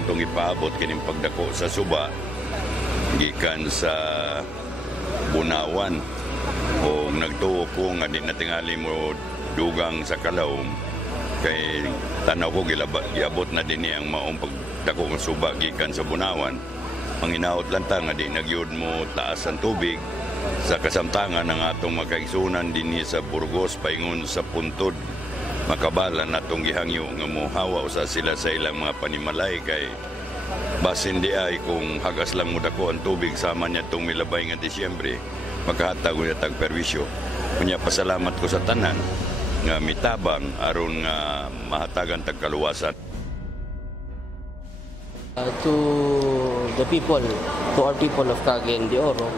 atong ipaabot kining pagdako sa suba gikan sa Bunawan o nagtuo ko nga di na tingali mo dugang sa Kalawom kay tanaw ko giabot na din ang maong pagdako ng suba gikan sa Bunawan. Manginaot lang ta nga di nagyud mo taas ang tubig sa kasamtangan ng atong makaigsunan dinhi sa Burgos paingon sa Puntod. Makabalan natong gihangyo nga mohawa usa sila sa ilang mga panimalay kay basin di ay kung hagas lang mo dako ang tubig sama niya itong milabay nga Disyembre makahatag niya tag perwisyo. Kunya pasalamat ko sa tanan nga mitabang aron nga mahatagan tag kaluwasan. To the people, to our people of Cagayan de Oro,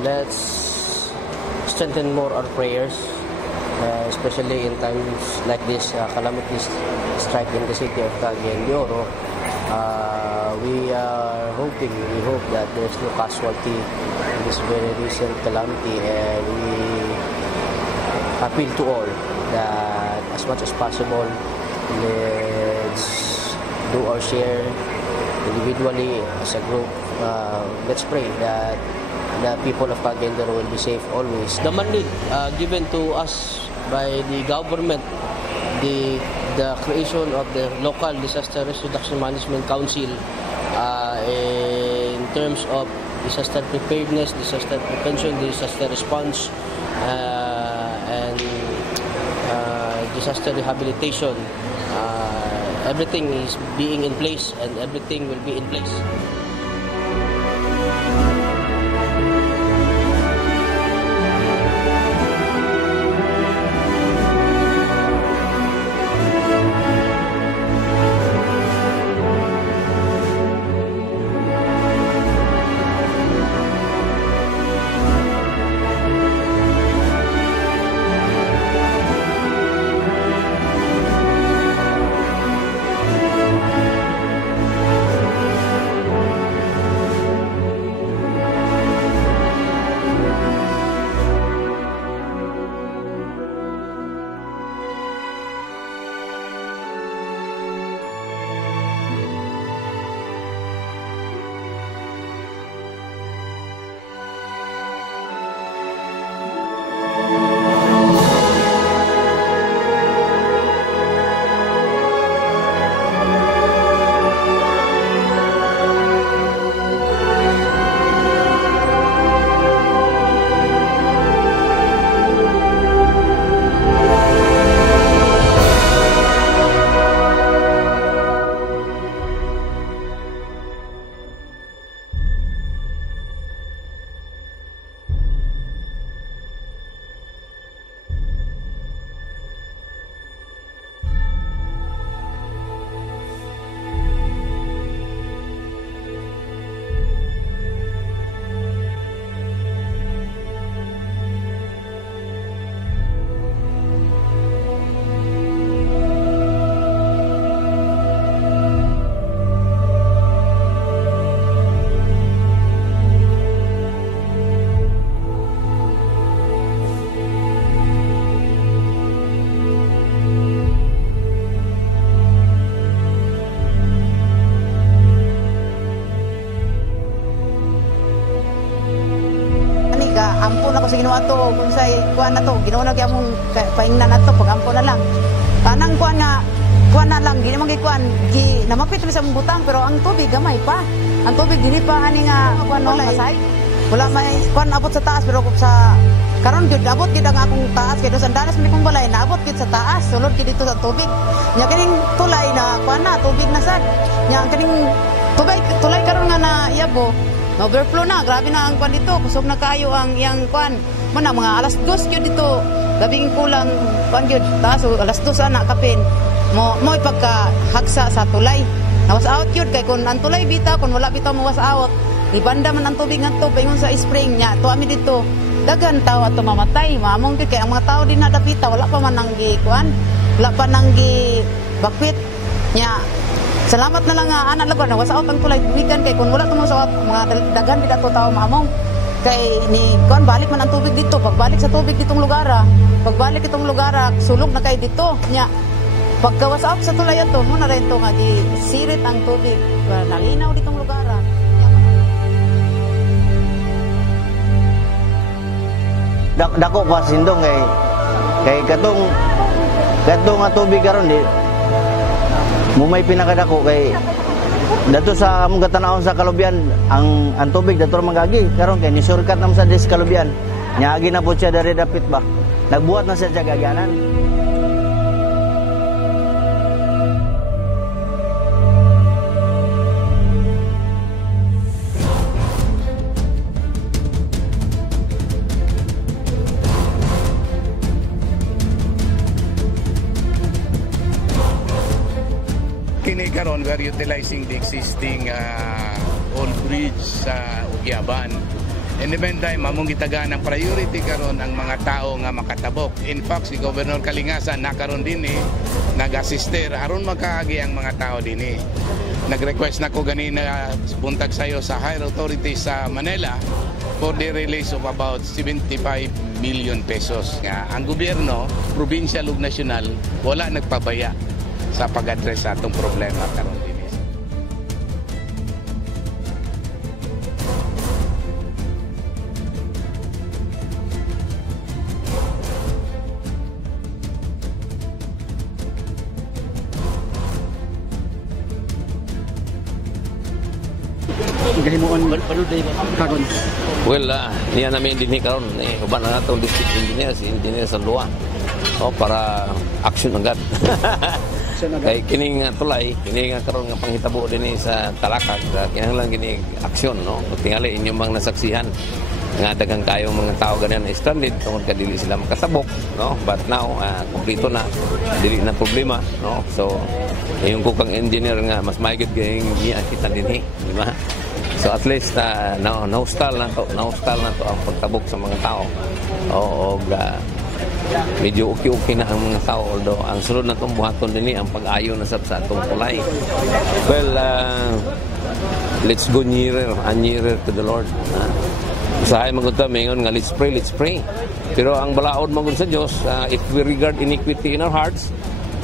let's strengthen more our prayers. Especially in times like this, calamities striking the city of Cagayan de Oro. We hope that there's no casualty in this very recent calamity, and we appeal to all that as much as possible, let's do our share individually, as a group. Let's pray that the people of Cagayan de Oro will be safe always. The mandate given to us by the government, the creation of the local disaster risk reduction management council in terms of disaster preparedness, disaster prevention, disaster response, and disaster rehabilitation. Everything is being in place, and everything will be in place. Ampun ako sa ginawa to, kung sa kuan na to, ginawa na kaya mong paingnan na to, pag-ampun na lang. Kanang kuan na lang, di naman kuan, namapit naman sa butang, pero ang tubig, gamay pa. Ang tubig, dili pa, ani nga, kuan, masay. Wala may, kuan, abot sa taas, pero sa, karon gyud abot gyud ang akong taas, kaya doon sa danas may kong balay, naabot gyud sa taas, sulod gyud dito sa tubig. Nya kining tulay na, kuan na, tubig na sad. Nya kining tulay karon nga na yabo, na-overflow na, grabe na ang kwan dito. Kusog na kayo ang iyang kwan. Muna, mga alas 2 yun dito. Labing kulang, kwan yun. Taas, alas 2 na kapin. Mo pagkahagsa sa tulay. Nawas out yun. Kaya kung ang tulay bita, kung wala bita mawas out, ibanda man ang tubig nga to, paingon sa spring niya. Ito kami dito. Dagan tao at mamatay. Mamong kaya ang mga tao din nadapita, wala pa man nanggi kwan. Wala pa nanggi bakwit niya. Salamat na lang nga anak lagon na wasaot ang tulay tubigan kay kun wala tumo sa mga dagan di dato tao maamong kay ni kon balik man ang tubig dito pagbalik sa tubig ditong lugar pagbalik itong lugar sulog na kay dito nya pagkawas up sa tulay ato mo na rin to nga di sirit ang tubig. Nalinaw ditong lugaran. Dako pa sindong kay katong nga tubig karon di mo may pinakadako kay dato sa among katanawon sa Kalubian ang tubig dato magagi karon kay ni shortcut nam sa dis Kalubian nya agi na pud siya dari dapit ba nagbuhat na siya gaganan. Kini karon we are utilizing the existing old bridge sa Ugyaban. In the meantime, among gitagaan ng priority karon ang mga tao nga makatabok. In fact, si Governor Kalingasan nakaron din nag-assister aron makaagi ang mga tao din Nag-request na ko ganina buntag sayo sa higher authorities sa Manila for the release of about 75 million pesos. Nga ang gobyerno, provincial ug nasyonal, wala nagpabaya sa pag-address sa atong problema karon din. Well, niya namin din karon uban na natong district engineer si Engineer Salua para action agad. Kay kining tulay kining karon nga panghitabo dinhi sa Talakag kinahanglan gini aksyon no tingali inyong mga nasaksihan nga daghang kayo mga tao ganyan stranded tungod ka dili sila makasabok no but now kompleto na dili na problema no so yung kukang engineer nga mas maigit kay niya kita dinhi di ba so at least na-stall na to ang pagtabok sa mga tao o medyo okay na ang mga tao although ang sunod na itong buhaton din ang pag-ayo na sa atong kulay. Well, let's go nearer and nearer to the Lord. Usahay magunta mingon nga let's pray. Pero ang balaod magun sa Dios, if we regard iniquity in our hearts,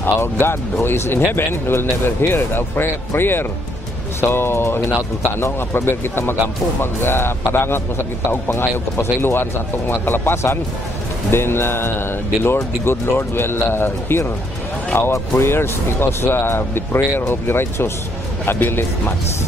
our God who is in heaven will never hear our prayer. So hinautong tano nga prayer kita magampo magpadangat mo sa kita og pangayog kapasayloan sa atong mga kalapasan. Then the good Lord will hear our prayers because the prayer of the righteous availeth much.